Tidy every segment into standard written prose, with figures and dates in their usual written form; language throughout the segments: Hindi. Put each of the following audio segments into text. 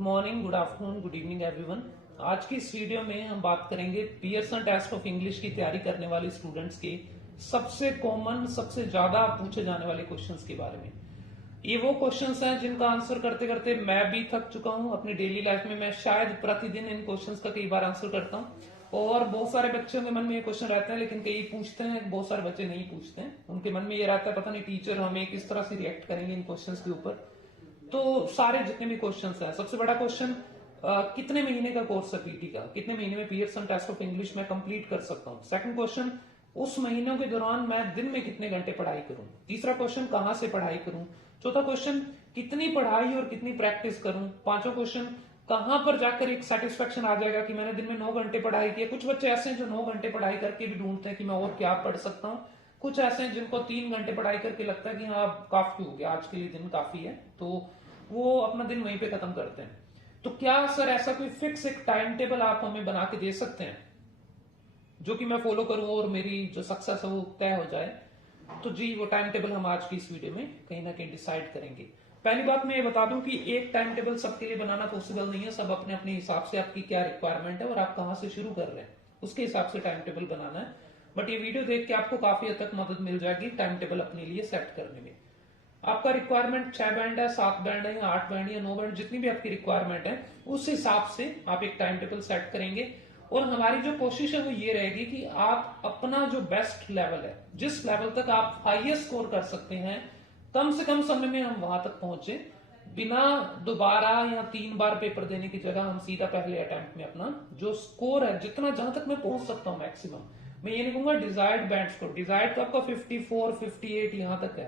Morning, good afternoon, good evening everyone. आज की इस वीडियो में हम बात करेंगे पियर्सन टेस्ट ऑफ इंग्लिश की तैयारी करने वाले स्टूडेंट्स के सबसे कॉमन, सबसे ज्यादा पूछे जाने वाले क्वेश्चंस के बारे में। ये वो क्वेश्चंस हैं जिनका आंसर करते करते मैं भी थक चुका हूं। अपनी डेली लाइफ में मैं शायद प्रतिदिन इन क्वेश्चंस का कई बार आंसर करता हूं और बहुत सारे बच्चों के मन में ये क्वेश्चन रहते हैं, लेकिन कई पूछते हैं, बहुत सारे बच्चे नहीं पूछते हैं। उनके मन में ये रहता है पता नहीं टीचर हमें किस तरह से रिएक्ट करेंगे इन क्वेश्चंस के ऊपर। तो सारे जितने भी क्वेश्चंस हैं, सबसे बड़ा क्वेश्चन कितने महीने का कोर्स है पीटी का, कितने महीने में पियर्सन टेस्ट ऑफ इंग्लिश में कंप्लीट कर सकता हूं। सेकंड क्वेश्चन, उस महीनों के दौरान मैं दिन में कितने घंटे पढ़ाई करूं। तीसरा क्वेश्चन, कहां से पढ़ाई करूं। चौथा क्वेश्चन, कितनी पढ़ाई और कितनी प्रैक्टिस करूं। पांचवा क्वेश्चन, कहां पर जाकर एक सेटिस्फेक्शन आ जाएगा कि मैंने दिन में 9 घंटे पढ़ाई की है। कुछ बच्चे ऐसे हैं जो 9 घंटे पढ़ाई करके भी ढूंढते हैं कि मैं और क्या पढ़ सकता हूं। कुछ ऐसे हैं जिनको 3 घंटे पढ़ाई करके लगता है कि हाँ काफी हो गया, आज के लिए दिन काफी है, तो वो अपना दिन वहीं पे खत्म करते हैं। तो क्या सर ऐसा कोई फिक्स एक टाइम टेबल आप हमें बना के दे सकते हैं जो कि मैं फॉलो करूं और मेरी जो सक्सेस है वो तय हो जाए। तो जी, वो टाइम टेबल हम आज की इस वीडियो में कहीं ना कहीं डिसाइड करेंगे। पहली बात मैं ये बता दूं कि एक टाइम टेबल सबके लिए बनाना पॉसिबल नहीं है। सब अपने अपने हिसाब से आपकी क्या रिक्वायरमेंट है और आप कहां से शुरू कर रहे हैं उसके हिसाब से टाइम टेबल बनाना है। बट ये वीडियो देख के आपको काफी हद तक मदद मिल जाएगी टाइम टेबल अपने लिए सेट करने में। आपका रिक्वायरमेंट 6 बैंड है, 7 बैंड है, या 8 बैंड या 9 बैंड, जितनी भी आपकी रिक्वायरमेंट है उस हिसाब से आप एक टाइम टेबल सेट करेंगे। और हमारी जो कोशिश है वो ये रहेगी कि आप अपना जो बेस्ट लेवल है, जिस लेवल तक आप हाईएस्ट स्कोर कर सकते हैं, कम से कम समय में हम वहां तक पहुंचे। बिना दोबारा या 3 बार पेपर देने की जगह हम सीधा पहले अटेम्प्ट में अपना जो स्कोर है, जितना जहां तक मैं पहुंच सकता हूं मैक्सिमम, मैं ये नहीं कहूंगा डिजायर्ड बैंड स्कोर, डिजायर्ड तो आपका 54, 58 यहां तक है,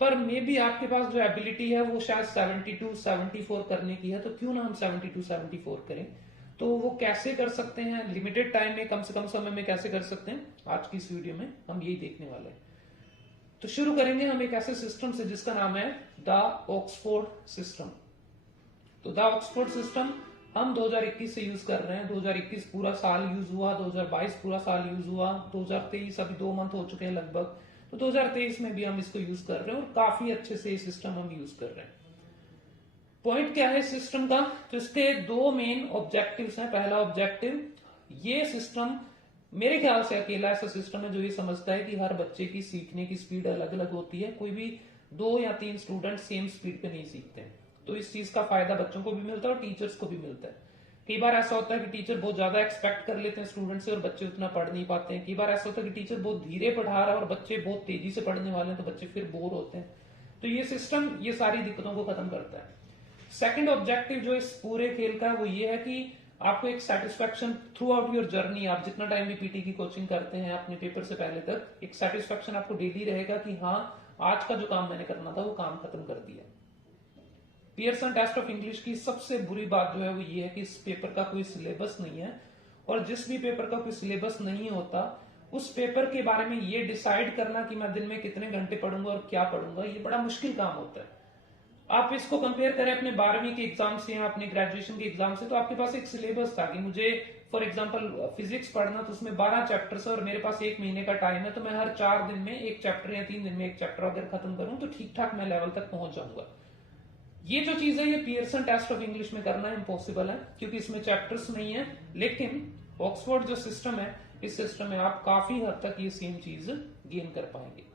पर मे बी आपके पास जो एबिलिटी है वो शायद 72, 74 करने की है, तो क्यों ना हम 72, 74 करें। तो वो कैसे कर सकते हैं, लिमिटेड टाइम में, कम से कम समय में कैसे कर सकते हैं, आज की इस वीडियो में हम यही देखने वाले हैं। तो शुरू करेंगे हम एक ऐसे सिस्टम से जिसका नाम है द ऑक्सफोर्ड सिस्टम। तो द ऑक्सफोर्ड सिस्टम हम 2021 से यूज कर रहे हैं। 2021 पूरा साल यूज हुआ, 2022 पूरा साल यूज हुआ, 2023 अभी 2 मंथ हो चुके हैं लगभग, तो 2023 में भी हम इसको यूज कर रहे हैं और काफी अच्छे से ये सिस्टम हम यूज कर रहे हैं। पॉइंट क्या है सिस्टम का, तो इसके 2 मेन ऑब्जेक्टिव्स हैं। पहला ऑब्जेक्टिव, ये सिस्टम मेरे ख्याल से अकेला ऐसा सिस्टम है जो ये समझता है कि हर बच्चे की सीखने की स्पीड अलग अलग होती है। कोई भी 2 या 3 स्टूडेंट सेम स्पीड पे नहीं सीखते हैं। तो इस चीज का फायदा बच्चों को भी मिलता है और टीचर्स को भी मिलता है। कई बार ऐसा होता है कि टीचर बहुत ज्यादा एक्सपेक्ट कर लेते हैं स्टूडेंट से और बच्चे उतना पढ़ नहीं पाते हैं। कई बार ऐसा होता है कि टीचर बहुत धीरे पढ़ा रहा है और बच्चे बहुत तेजी से पढ़ने वाले हैं, तो बच्चे फिर बोर होते हैं। तो ये सिस्टम ये सारी दिक्कतों को खत्म करता है। सेकंड ऑब्जेक्टिव जो इस पूरे खेल का है वो ये है कि आपको एक satisfaction through out your journey, आप जितना टाइम भी पीटी की कोचिंग करते हैं अपने पेपर से पहले तक, एक सेटिस्फेक्शन आपको डेली रहेगा कि हाँ आज का जो काम मैंने करना था वो काम खत्म कर दिया। पियर्सन टेस्ट ऑफ इंग्लिश की सबसे बुरी बात जो है वो ये है कि इस पेपर का कोई सिलेबस नहीं है, और जिस भी पेपर का कोई सिलेबस नहीं होता उस पेपर के बारे में ये डिसाइड करना कि मैं दिन में कितने घंटे पढ़ूंगा और क्या पढ़ूंगा, ये बड़ा मुश्किल काम होता है। आप इसको कंपेयर करें अपने 12वीं के एग्जाम से या अपने ग्रेजुएशन के एग्जाम से, तो आपके पास एक सिलेबस था कि मुझे फॉर एग्जांपल फिजिक्स पढ़ना, तो उसमें 12 चैप्टर्स है और मेरे पास 1 महीने का टाइम है, तो मैं हर 4 दिन में एक चैप्टर या 3 दिन में एक चैप्टर अगर खत्म करूं तो ठीक ठाक मैं लेवल तक पहुंच जाऊंगा। ये जो चीज है ये पियर्सन टेस्ट ऑफ इंग्लिश में करना इम्पॉसिबल है क्योंकि इसमें चैप्टर्स नहीं है। लेकिन ऑक्सफोर्ड जो सिस्टम है, इस सिस्टम में आप काफी हद तक ये सेम चीज गेन कर पाएंगे।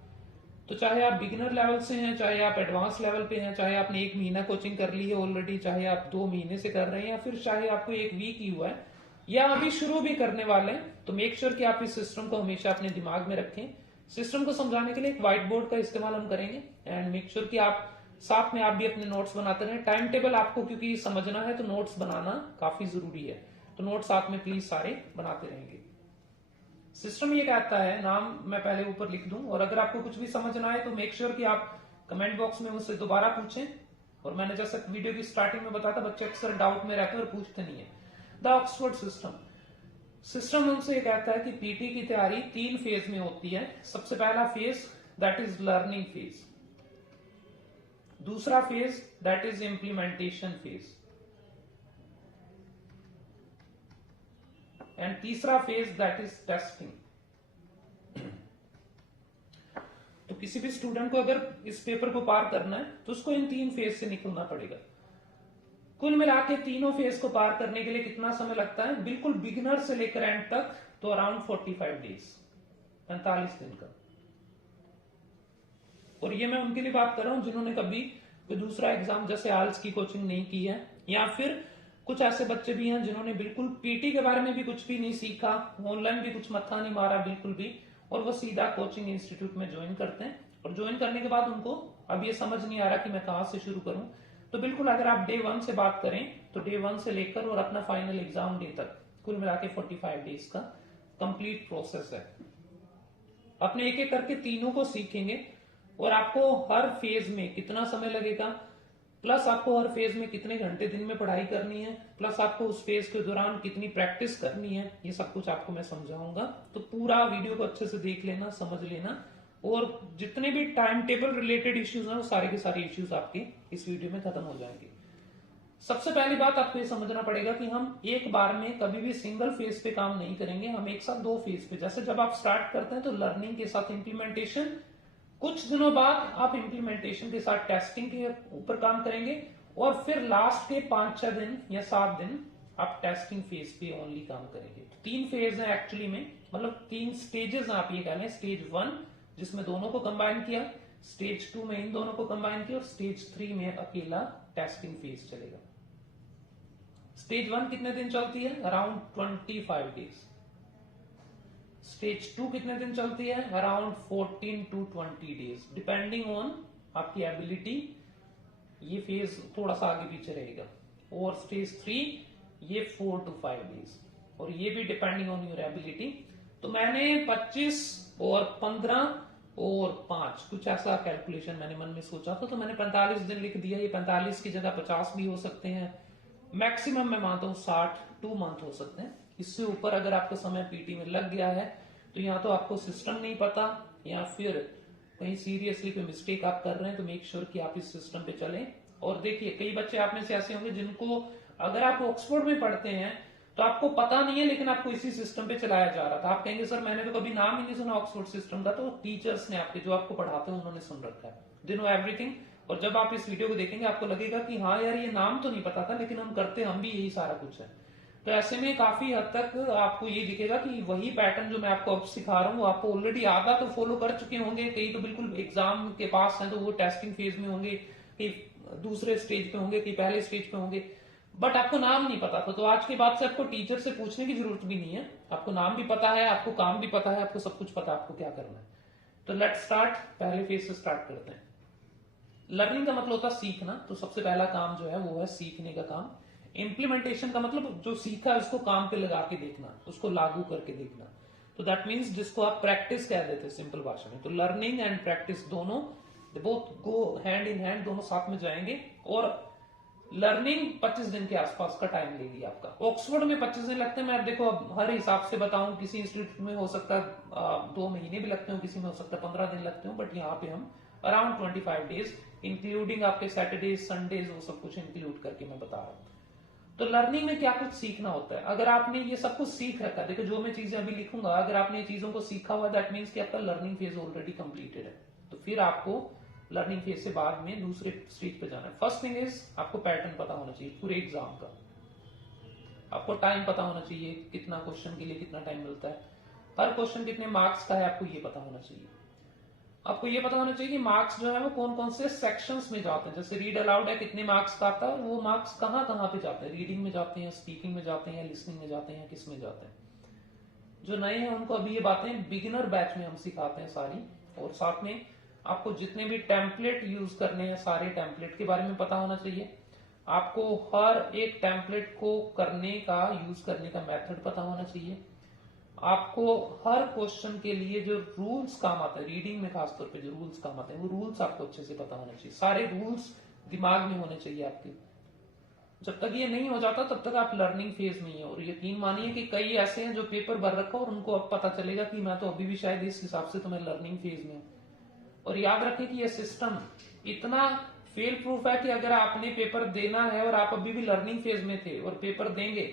तो चाहे आप बिगिनर लेवल से हैं, चाहे आप एडवांस लेवल पे हैं, चाहे आपने 1 महीना कोचिंग कर ली है ऑलरेडी, चाहे आप 2 महीने से कर रहे हैं, या फिर चाहे आपको 1 वीक ही हुआ है, या अभी शुरू भी करने वाले हैं, तो मेक श्योर कि आप इस सिस्टम को हमेशा अपने दिमाग में रखें। सिस्टम को समझाने के लिए एक व्हाइट बोर्ड का इस्तेमाल हम करेंगे, एंड मेक श्योर कि आप साथ में आप भी अपने नोट्स बनाते रहें। टाइम टेबल आपको क्योंकि समझना है तो नोट्स बनाना काफी जरूरी है, तो नोट्स साथ में प्लीज सारे बनाते रहेंगे। सिस्टम ये कहता है, नाम मैं पहले ऊपर लिख दूं, और अगर आपको कुछ भी समझ ना आए तो मेक श्योर कि आप कमेंट बॉक्स में मुझसे दोबारा पूछें। और मैंने जैसे वीडियो की स्टार्टिंग में बताया था, बच्चे अक्सर डाउट में रहते हैं और पूछते नहीं है। द ऑक्सफोर्ड सिस्टम हमसे ये कहता है कि पीटी की तैयारी 3 फेज में होती है। सबसे पहला phase that is learning phase, दूसरा phase that is implementation phase, and तीसरा फेज दैट इज टेस्टिंग। तो किसी भी स्टूडेंट को अगर इस पेपर को पार करना है तो उसको इन 3 फेज से निकलना पड़ेगा। कुल मिला के तीनों फेज को पार करने के लिए कितना समय लगता है, बिल्कुल बिगिनर से लेकर एंड तक, तो अराउंड 45 डेज, 45 दिन का। और ये मैं उनके लिए बात कर रहा हूं जिन्होंने कभी कोई दूसरा एग्जाम जैसे आल्स की कोचिंग नहीं की है, या फिर कुछ ऐसे बच्चे भी हैं जिन्होंने बिल्कुल पीटी के बारे में भी कुछ भी नहीं सीखा, ऑनलाइन भी कुछ मत्था नहीं मारा बिल्कुल भी, और वो सीधा कोचिंग इंस्टीट्यूट में ज्वाइन करते हैं। और ज्वाइन करने के बाद उनको अब ये समझ नहीं आ रहा कि मैं कहां से शुरू करूं, तो बिल्कुल अगर आप डे 1 से बात करें तो डे 1 से लेकर और अपना फाइनल एग्जाम डे तक कुल मिला के 45 डेज का कंप्लीट प्रोसेस है। अपने एक एक करके तीनों को सीखेंगे और आपको हर फेज में कितना समय लगेगा, प्लस आपको हर फेज में कितने घंटे दिन में पढ़ाई करनी है, प्लस आपको उस फेज के दौरान कितनी प्रैक्टिस करनी है, ये सब कुछ आपको मैं समझाऊंगा। तो पूरा वीडियो को अच्छे से देख लेना, समझ लेना, और जितने भी टाइम टेबल रिलेटेड इश्यूज हैं वो सारे के सारे इश्यूज आपके इस वीडियो में खत्म हो जाएंगे। सबसे पहली बात आपको ये समझना पड़ेगा कि हम एक बार में कभी भी सिंगल फेज पे काम नहीं करेंगे, हम एक साथ 2 फेज पे, जैसे जब आप स्टार्ट करते हैं तो लर्निंग के साथ इम्प्लीमेंटेशन, कुछ दिनों बाद आप इम्प्लीमेंटेशन के साथ टेस्टिंग के ऊपर काम करेंगे, और फिर लास्ट के 5-6 दिन या 7 दिन आप टेस्टिंग फेज पे ओनली काम करेंगे। तो 3 फेज है एक्चुअली में, मतलब 3 स्टेजेस आप ये कह लें। स्टेज 1 जिसमें दोनों को कंबाइन किया, स्टेज 2 में इन दोनों को कंबाइन किया, और स्टेज 3 में अकेला टेस्टिंग फेज चलेगा। स्टेज 1 कितने दिन चलती है, अराउंड 25 डेज। स्टेज 2 कितने दिन चलती है, around 14 to 20 days, depending on आपकी एबिलिटी। ये फेज थोड़ा सा आगे पीछे रहेगा। और स्टेज 3 ये 4 to 5 डेज, और ये भी डिपेंडिंग ऑन योर एबिलिटी। तो मैंने 25 और 15 और 5 कुछ ऐसा कैलकुलेशन मैंने मन में सोचा था, तो मैंने 45 दिन लिख दिया। ये 45 की जगह 50 भी हो सकते हैं, मैक्सिमम मैं मानता हूं 2 मंथ हो सकते हैं। इससे ऊपर अगर आपका समय पीटी में लग गया है तो या तो आपको सिस्टम नहीं पता, या फिर कहीं सीरियसली कोई मिस्टेक आप कर रहे हैं, तो मेक श्योर कि आप इस सिस्टम पे चलें। और देखिए, कई बच्चे आप में से ऐसे होंगे जिनको, अगर आप ऑक्सफोर्ड में पढ़ते हैं तो आपको पता नहीं है, लेकिन आपको इसी सिस्टम पे चलाया जा रहा था। आप कहेंगे सर मैंने तो कभी नाम ही नहीं सुना ऑक्सफोर्ड सिस्टम का, तो टीचर्स ने आपके, जो आपको पढ़ाते हैं, उन्होंने सुन रखा है, दे नो एवरीथिंग। और जब आप इस वीडियो को देखेंगे आपको लगेगा कि हाँ यार ये नाम तो नहीं पता था, लेकिन हम भी यही सारा कुछ है। तो ऐसे में काफी हद तक आपको ये दिखेगा कि वही पैटर्न जो मैं आपको अब सिखा रहा हूँ, आपको ऑलरेडी आधा तो फॉलो कर चुके होंगे, कई तो बिल्कुल एग्जाम के पास हैं तो वो टेस्टिंग फेज में होंगे, कई दूसरे स्टेज पे होंगे, कई पहले स्टेज पे होंगे, बट आपको नाम नहीं पता था। तो आज के बाद से आपको टीचर से पूछने की जरूरत भी नहीं है, आपको नाम भी पता है, आपको काम भी पता है, आपको सब कुछ पता है आपको क्या करना है। तो लेट स्टार्ट, पहले फेज से स्टार्ट करते हैं। लर्निंग का मतलब होता है सीखना, तो सबसे पहला काम जो है वो है सीखने का काम। इम्प्लीमेंटेशन का मतलब जो सीखा है उसको काम पे लगा के देखना, उसको लागू करके देखना। तो दैट मीन्स जिसको आप प्रैक्टिस कह देते हैं सिंपल भाषा में। तो लर्निंग एंड प्रैक्टिस दोनों, they both go hand in hand, दोनों साथ में जाएंगे। और लर्निंग 25 दिन के आसपास का टाइम लेगी आपका। ऑक्सफोर्ड में 25 दिन लगते हैं, मैं अब देखो अब हर हिसाब से बताऊं, किसी इंस्टीट्यूट में हो सकता है 2 महीने भी लगते हो, किसी में हो सकता है 15 दिन लगते हो, बट यहाँ पे हम अराउंड 25 डेज, इंक्लूडिंग आपके सैटरडे संडेज, वो सब कुछ इंक्लूड करके मैं बता रहा हूँ। तो लर्निंग में क्या कुछ सीखना होता है, अगर आपने ये सब कुछ सीख रखा है, देखो जो मैं चीजें अभी लिखूंगा, अगर आपने ये चीजों को सीखा हुआ, दैट मीन्स कि आपका लर्निंग फेज ऑलरेडी कंप्लीटेड है। तो फिर आपको लर्निंग फेज से बाद में दूसरे स्टेज पे जाना है। फर्स्ट थिंग इज आपको पैटर्न पता होना चाहिए पूरे एग्जाम का, आपको टाइम पता होना चाहिए, कितना क्वेश्चन के लिए कितना टाइम मिलता है, हर क्वेश्चन कितने मार्क्स का है, आपको ये पता होना चाहिए। आपको ये पता होना चाहिए कि मार्क्स जो है वो कौन कौन से सेक्शंस में जाते हैं। जैसे रीड अलाउड है, कितने मार्क्स का आता है, वो मार्क्स कहाँ कहाँ पे जाते हैं, रीडिंग में जाते हैं, स्पीकिंग में जाते हैं, लिसनिंग में जाते हैं, किस में जाते हैं। जो नए हैं उनको अभी ये बातें बिगिनर बैच में हम सिखाते हैं सारी। और साथ में आपको जितने भी टेम्पलेट यूज करने हैं, सारे टेम्पलेट के बारे में पता होना चाहिए। आपको हर एक टेम्पलेट को करने का, यूज करने का मेथड पता होना चाहिए। आपको हर क्वेश्चन के लिए जो रूल्स काम आते हैं, रीडिंग में खासतौर पे जो रूल्स काम आते हैं, वो रूल्स आपको अच्छे से पता होना चाहिए। सारे रूल्स दिमाग में होने चाहिए आपके। जब तक ये नहीं हो जाता तब तक आप लर्निंग फेज में ही हो। और यकीन मानिए कि कई ऐसे हैं जो पेपर भर रखा और उनको अब पता चलेगा कि मैं तो अभी भी शायद इस हिसाब से तो मैं लर्निंग फेज में हूं। और याद रखें कि ये सिस्टम इतना फेल प्रूफ है कि अगर आपने पेपर देना है और आप अभी भी लर्निंग फेज में थे और पेपर देंगे,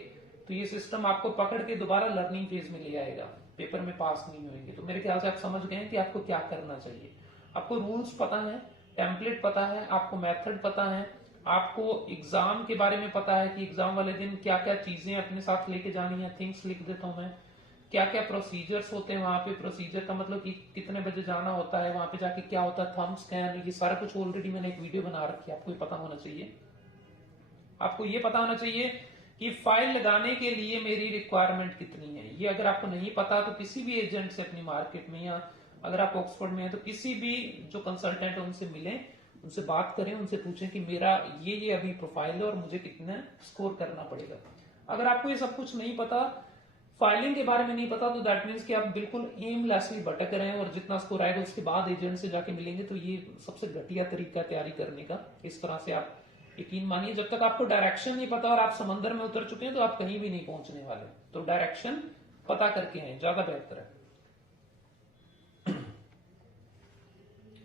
तो ये सिस्टम आपको पकड़ के दोबारा लर्निंग फेज में ले आएगा, पेपर में पास नहीं होंगे। तो मेरे ख्याल से आप समझ गए कि आपको क्या करना चाहिए। आपको रूल्स पता है, टेम्पलेट पता है, आपको मेथड पता है, आपको एग्जाम के बारे में पता है कि एग्जाम वाले दिन क्या क्या चीजें अपने साथ लेके जानी है, थिंग्स लिख देता हूं मैं। क्या क्या प्रोसीजर्स होते हैं वहां पे, प्रोसीजर का मतलब कि कितने बजे जाना होता है, वहां पे जाके क्या होता है, थंब स्कैन, ये सारा कुछ ऑलरेडी मैंने एक वीडियो बना रखी है, आपको ये पता होना चाहिए। आपको ये पता होना चाहिए कि फाइल लगाने के लिए मेरी रिक्वायरमेंट कितनी है। ये अगर आपको नहीं पता तो किसी भी एजेंट से अपनी मार्केट में, या अगर आप ऑक्सफोर्ड में हैं तो किसी भी जो कंसल्टेंट है उनसे मिलें, उनसे बात करें, उनसे पूछें कि मेरा ये अभी प्रोफाइल है और मुझे कितना स्कोर करना पड़ेगा। अगर आपको ये सब कुछ नहीं पता, फाइलिंग के बारे में नहीं पता, तो दैट मीन्स कि आप बिल्कुल एमलेसली भटक रहे हैं और जितना स्कोर आएगा उसके बाद एजेंट से जाके मिलेंगे, तो ये सबसे घटिया तरीका है तैयारी करने का। इस तरह से आप यकीन मानिए, जब तक आपको डायरेक्शन नहीं पता और आप समंदर में उतर चुके हैं तो आप कहीं भी नहीं पहुंचने वाले। तो डायरेक्शन पता करके आए, ज्यादा बेहतर है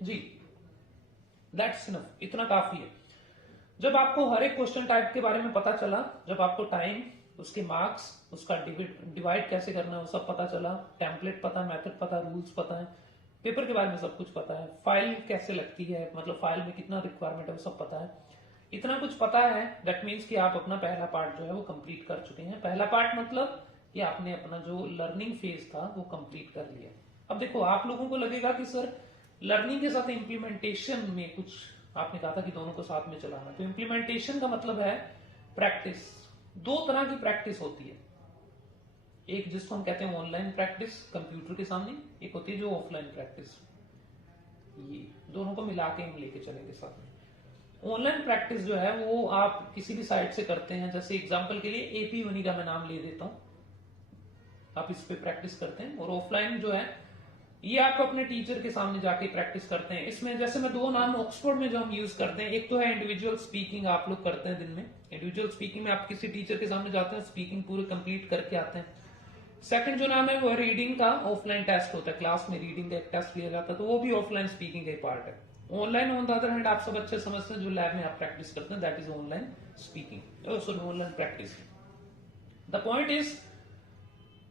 जी। दैट्स इनफ, इतना काफी है। जब आपको हर एक क्वेश्चन टाइप के बारे में पता चला, जब आपको टाइम, उसके मार्क्स, उसका डिवाइड कैसे करना है वो सब पता चला, टेम्पलेट पता, मेथड पता, रूल्स पता है, पेपर के बारे में सब कुछ पता है, फाइल कैसे लगती है, मतलब फाइल में कितना रिक्वायरमेंट है वो सब पता है, इतना कुछ पता है, दैट मीन्स कि आप अपना पहला पार्ट जो है वो कंप्लीट कर चुके हैं। पहला पार्ट मतलब कि आपने अपना जो लर्निंग फेज था वो कंप्लीट कर लिया। अब देखो, आप लोगों को लगेगा कि सर लर्निंग के साथ इम्प्लीमेंटेशन में कुछ, आपने कहा था कि दोनों को साथ में चलाना, तो इम्प्लीमेंटेशन का मतलब है प्रैक्टिस। दो तरह की प्रैक्टिस होती है, एक जिसको हम कहते हैं ऑनलाइन प्रैक्टिस कंप्यूटर के सामने, एक होती है जो ऑफलाइन प्रैक्टिस। ये दोनों को मिला के हम लेके चलेंगे साथ में। ऑनलाइन प्रैक्टिस जो है वो आप किसी भी साइट से करते हैं, जैसे एग्जांपल के लिए एपी यूनी का मैं नाम ले देता हूं, आप इस पे प्रैक्टिस करते हैं। और ऑफलाइन जो है ये आप अपने टीचर के सामने जाके प्रैक्टिस करते हैं। इसमें जैसे मैं दो नाम ऑक्सफोर्ड में जो हम यूज करते हैं, एक तो है इंडिविजुअल स्पीकिंग, आप लोग करते हैं दिन में। इंडिविजुअल स्पीकिंग में आप किसी टीचर के सामने जाते हैं, स्पीकिंग पूरे कंप्लीट करके आते हैं। सेकंड जो नाम है वो रीडिंग का ऑफलाइन टेस्ट होता है, क्लास में रीडिंग का एक टेस्ट लिया जाता है, तो वो भी ऑफलाइन स्पीकिंग का ही पार्ट है। Online on the other hand आप सब अच्छे समझते हैं, जो लैब में आप प्रैक्टिस करते हैं, that is online speaking, sorry online practice. The point is,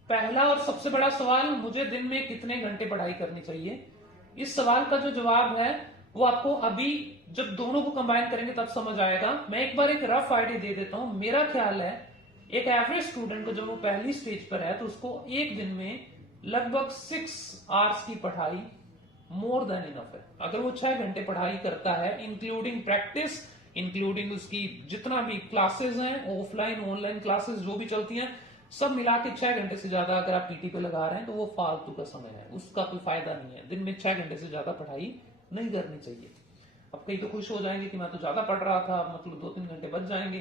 पहला और सबसे बड़ा सवाल, मुझे दिन में कितने घंटे पढ़ाई करनी चाहिए। इस सवाल का जो जवाब है वो आपको अभी जब दोनों को कंबाइन करेंगे तब समझ आएगा। मैं एक बार एक रफ आइडिया दे देता हूं। मेरा ख्याल है एक एवरेज स्टूडेंट को जब वो पहली स्टेज पर है तो उसको एक दिन में लगभग 6 आवर्स की पढ़ाई मोर देन इनफ है। अगर वो 6 घंटे पढ़ाई करता है, इंक्लूडिंग प्रैक्टिस, इंक्लूडिंग उसकी जितना भी क्लासेस हैं, ऑफलाइन ऑनलाइन क्लासेस जो भी चलती हैं, सब मिला के 6 घंटे से ज्यादा अगर आप पीटी पे लगा रहे हैं तो वो फालतू का समय है, उसका कोई फायदा नहीं है। दिन में 6 घंटे से ज्यादा पढ़ाई नहीं करनी चाहिए। अब कई तो खुश हो जाएंगे कि मैं तो ज्यादा पढ़ रहा था, मतलब 2-3 घंटे बच जाएंगे।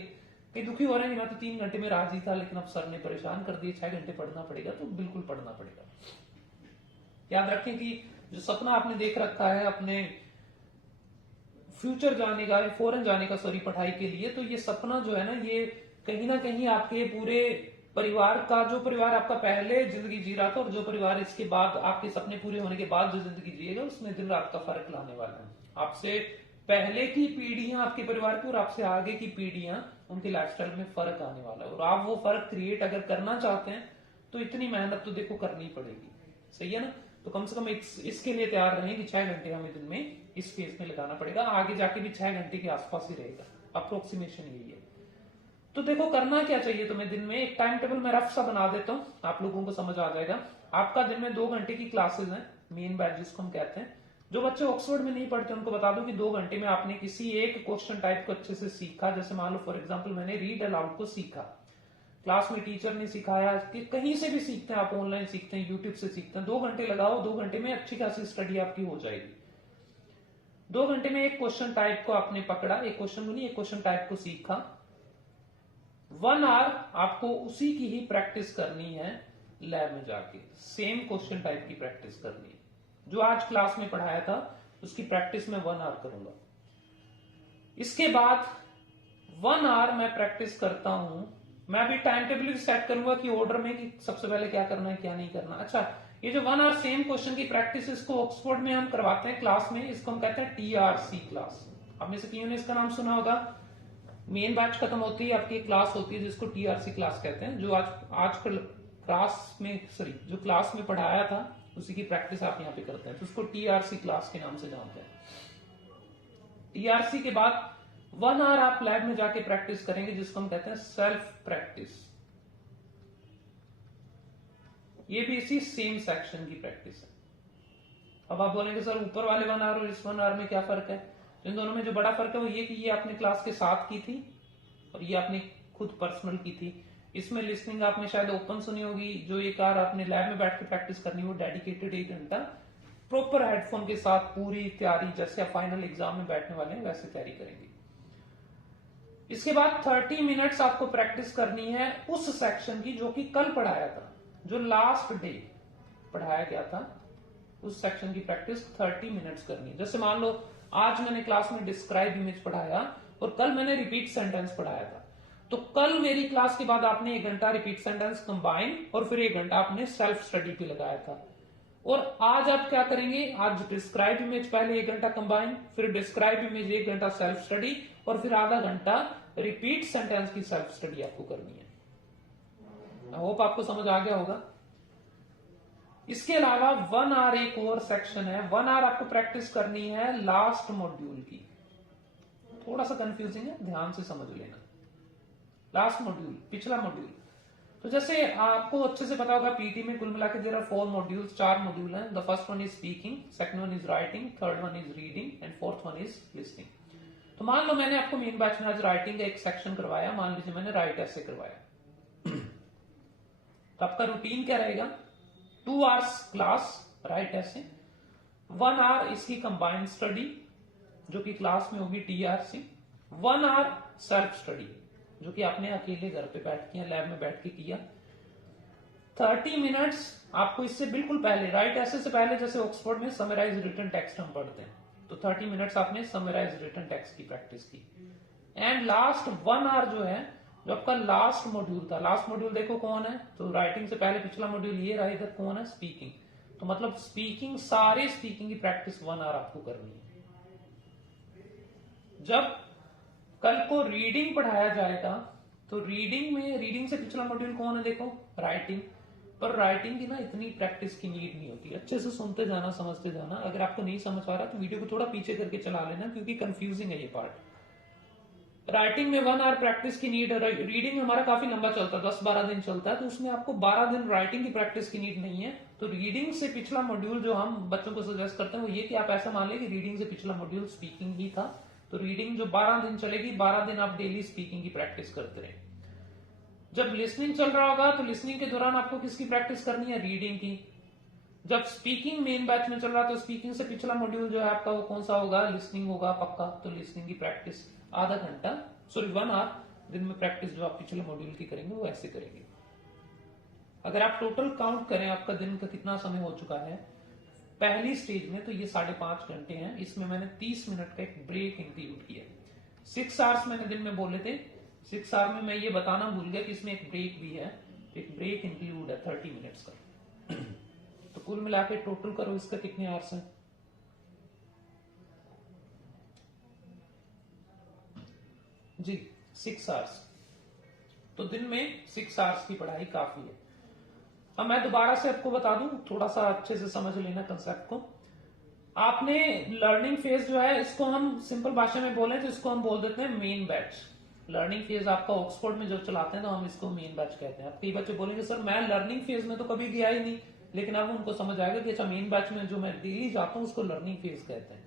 कई दुखी हो रहे हैं कि मैं तो 3 घंटे में राजी था, लेकिन अब सर ने परेशान कर दिए, 6 घंटे पढ़ना पड़ेगा। तो बिल्कुल पढ़ना पड़ेगा। याद रखें कि जो सपना आपने देख रखा है अपने फ्यूचर जाने का, फॉरेन जाने का, सॉरी पढ़ाई के लिए, तो ये सपना जो है ना, ये कहीं ना कहीं आपके पूरे परिवार का, जो परिवार आपका पहले जिंदगी जी रहा था और जो परिवार इसके बाद आपके सपने पूरे होने के बाद जो जिंदगी जिएगा, उसमें दिन रात का फर्क लाने वाला है। आपसे पहले की पीढ़ियां आपके परिवार की और आपसे आगे की पीढ़ियां, उनके लाइफस्टाइल में फर्क आने वाला है। और आप वो फर्क क्रिएट अगर करना चाहते हैं तो इतनी मेहनत तो देखो करनी पड़ेगी, सही है ना। तो कम से कम इसके लिए तैयार रहें कि 6 घंटे हमें दिन में इस फेज में लगाना पड़ेगा। आगे जाके भी 6 घंटे के आसपास ही रहेगा, अप्रोक्सीमेशन यही है। तो देखो करना क्या चाहिए तुम्हें दिन में, एक टाइम टेबल मैं रफ सा बना देता हूं, आप लोगों को समझ आ जाएगा। आपका दिन में 2 घंटे की क्लासेस हैं, मेन बैच जिसको हम कहते हैं। जो बच्चे ऑक्सफोर्ड में नहीं पढ़ते उनको बता दो कि 2 घंटे में आपने किसी एक क्वेश्चन टाइप को अच्छे से सीखा। जैसे मान लो फॉर एग्जाम्पल मैंने रीड अलाउड को सीखा, क्लास में टीचर ने सिखाया, कि कहीं से भी सीखते हैं आप, ऑनलाइन सीखते हैं, यूट्यूब से सीखते हैं। 2 घंटे लगाओ, 2 घंटे में अच्छी खासी स्टडी आपकी हो जाएगी। 2 घंटे में एक क्वेश्चन टाइप को आपने पकड़ा, एक क्वेश्चन नहीं, एक क्वेश्चन टाइप को सीखा। 1 आवर आपको उसी की ही प्रैक्टिस करनी है, लैब में जाके सेम क्वेश्चन टाइप की प्रैक्टिस करनी है। जो आज क्लास में पढ़ाया था उसकी प्रैक्टिस में 1 आवर करूंगा। इसके बाद 1 आवर मैं प्रैक्टिस करता हूं, मैं भी टाइम टेबल भी सेट करूंगा कि ऑर्डर में कि सबसे पहले क्या करना है क्या नहीं करना। अच्छा, ये जो 1 आवर सेम क्वेश्चन की प्रैक्टिस, इसको ऑक्सफोर्ड में हम करवाते हैं क्लास में, इसको हम कहते हैं TRC क्लास। आप में से किसी ने इसका नाम सुना होगा। मेन बैच खत्म होती है, आपकी क्लास होती है जिसको TRC क्लास कहते हैं। जो आज क्लास में, सॉरी जो क्लास में पढ़ाया था उसी की प्रैक्टिस आप यहाँ पे करते हैं, तो उसको TRC क्लास के नाम से जानते हैं। TRC के बाद 1 आवर आप लैब में जाके प्रैक्टिस करेंगे, जिसको हम कहते हैं सेल्फ प्रैक्टिस। ये भी इसी सेम सेक्शन की प्रैक्टिस है। अब आप बोलेंगे सर ऊपर वाले 1 आवर और इस 1 आवर में क्या फर्क है? तो इन दोनों में जो बड़ा फर्क है वो ये कि ये आपने क्लास के साथ की थी और ये आपने खुद पर्सनल की थी। इसमें लिसनिंग आपने शायद ओपन सुनी होगी, जो एक आवर आपने लैब में बैठ के प्रैक्टिस करनी, वो डेडिकेटेड 1 घंटा प्रॉपर हेडफोन के साथ पूरी तैयारी, जैसे आप फाइनल एग्जाम में बैठने वाले हैं वैसे तैयारी करेंगे। इसके बाद 30 मिनट्स आपको प्रैक्टिस करनी है उस सेक्शन की जो कि कल पढ़ाया था, जो लास्ट डे पढ़ाया गया था, उस सेक्शन की प्रैक्टिस 30 मिनट्स करनी है। जैसे मान लो आज मैंने क्लास में डिस्क्राइब इमेज पढ़ाया और कल मैंने रिपीट सेंटेंस पढ़ाया था, तो कल मेरी क्लास के बाद आपने 1 घंटा रिपीट सेंटेंस कंबाइन और फिर 1 घंटा आपने सेल्फ स्टडी पे लगाया था। और आज आप क्या करेंगे, आज डिस्क्राइब इमेज पहले 1 घंटा कंबाइन, फिर डिस्क्राइब इमेज 1 घंटा सेल्फ स्टडी और फिर आधा घंटा रिपीट सेंटेंस की सेल्फ स्टडी आपको करनी है। आई होप आपको समझ आ गया होगा। इसके अलावा 1 आवर एक और सेक्शन है, 1 आवर आपको प्रैक्टिस करनी है लास्ट मॉड्यूल की। थोड़ा सा कंफ्यूजिंग है, ध्यान से समझ लेना। लास्ट मॉड्यूल, पिछला मॉड्यूल। तो जैसे आपको अच्छे से पता होगा पीटी में कुल मिला के देयर आर 4 मॉड्यूल्स, 4 मॉड्यूल हैं। The first one is speaking, second one is writing, third one is reading and fourth one is listening. तो मान लो मैंने आपको मेन बैच में आज राइटिंग का एक सेक्शन करवाया, मान लीजिए मैंने राइट ऐसे करवाया। तो आपका रूटीन क्या रहेगा, 2 आवर्स क्लास राइट ऐसे, 1 आवर इसकी कंबाइंड स्टडी जो कि क्लास में होगी टीआरसी, 1 आवर सेल्फ स्टडी जो कि आपने अकेले घर पे बैठ के लैब में बैठ के किया। 30 मिनट्स आपको इससे बिल्कुल पहले, राइट ऐसे से पहले, जैसे ऑक्सफोर्ड में समराइज रिटन टेक्स्ट हम पढ़ते हैं, तो 30 मिनट्स आपने समराइज रिटन टेक्स्ट की प्रैक्टिस की। एंड लास्ट 1 आवर जो है, जो आपका लास्ट मॉड्यूल था, लास्ट मॉड्यूल देखो कौन है, तो राइटिंग से पहले पिछला मॉड्यूल ये रहा, इधर कौन है, स्पीकिंग। तो मतलब स्पीकिंग, सारे स्पीकिंग की प्रैक्टिस 1 आवर आपको करनी है। जब कल को रीडिंग पढ़ाया जाएगा तो रीडिंग से पिछला मॉड्यूल कौन है, देखो राइटिंग। पर राइटिंग की ना इतनी प्रैक्टिस की नीड नहीं होती, अच्छे से सुनते जाना, समझते जाना। अगर आपको नहीं समझ पा रहा तो वीडियो को थोड़ा पीछे करके चला लेना, क्योंकि कंफ्यूजिंग है ये पार्ट। राइटिंग में 1 आवर प्रैक्टिस की नीड है। रीडिंग हमारा काफी लंबा चलता है, 10-12 दिन चलता है, तो उसमें आपको 12 दिन राइटिंग की प्रैक्टिस की नीड नहीं है। तो रीडिंग से पिछला मॉड्यूल जो हम बच्चों को सजेस्ट करते हैं वो ये कि आप ऐसा मान लें कि रीडिंग से पिछला मॉड्यूल स्पीकिंग ही था, तो रीडिंग जो 12 दिन चलेगी, 12 दिन आप डेली स्पीकिंग की प्रैक्टिस करते रहे। जब लिसनिंग चल रहा होगा तो लिसनिंग के दौरान आपको किसकी प्रैक्टिस करनी है, रीडिंग की। जब स्पीकिंग मेन बैच में चल रहा तो स्पीकिंग से पिछला मॉड्यूल जो है आपका वो कौन सा होगा, लिसनिंग होगा पक्का। तो लिसनिंग की प्रैक्टिस आधा घंटा, सॉरी 1 आवर दिन में प्रैक्टिस जो आप पिछले मॉड्यूल की करेंगे वो ऐसे करेंगे। अगर आप टोटल काउंट करें आपका दिन का कितना समय हो चुका है पहली स्टेज में, तो ये 5.5 घंटे हैं। इसमें मैंने 30 मिनट का एक ब्रेक इंक्लूड किया। 6 आवर्स मैंने दिन में बोले थे, 6 आवर में मैं ये बताना भूल गया कि इसमें एक ब्रेक भी है, एक ब्रेक इंक्लूड है 30 मिनट्स का। तो कुल मिला के टोटल करो इसका कितने आवर्स हैं, जी 6 आवर्स। तो दिन में 6 आवर्स की पढ़ाई काफी है। अब मैं दोबारा से आपको बता दूं, थोड़ा सा अच्छे से समझ लेना कंसेप्ट को। आपने लर्निंग फेज जो है, इसको हम सिंपल भाषा में बोले तो इसको हम बोल देते हैं मेन बैच। लर्निंग फेज आपका ऑक्सफोर्ड में जो चलाते हैं तो हम इसको मेन बैच कहते हैं। अब कई बच्चे बोलेंगे सर मैं लर्निंग फेज में तो कभी गया ही नहीं, लेकिन अब उनको समझ आएगा कि अच्छा मेन बैच में जो मैं डेली जाता हूं उसको लर्निंग फेज कहते हैं।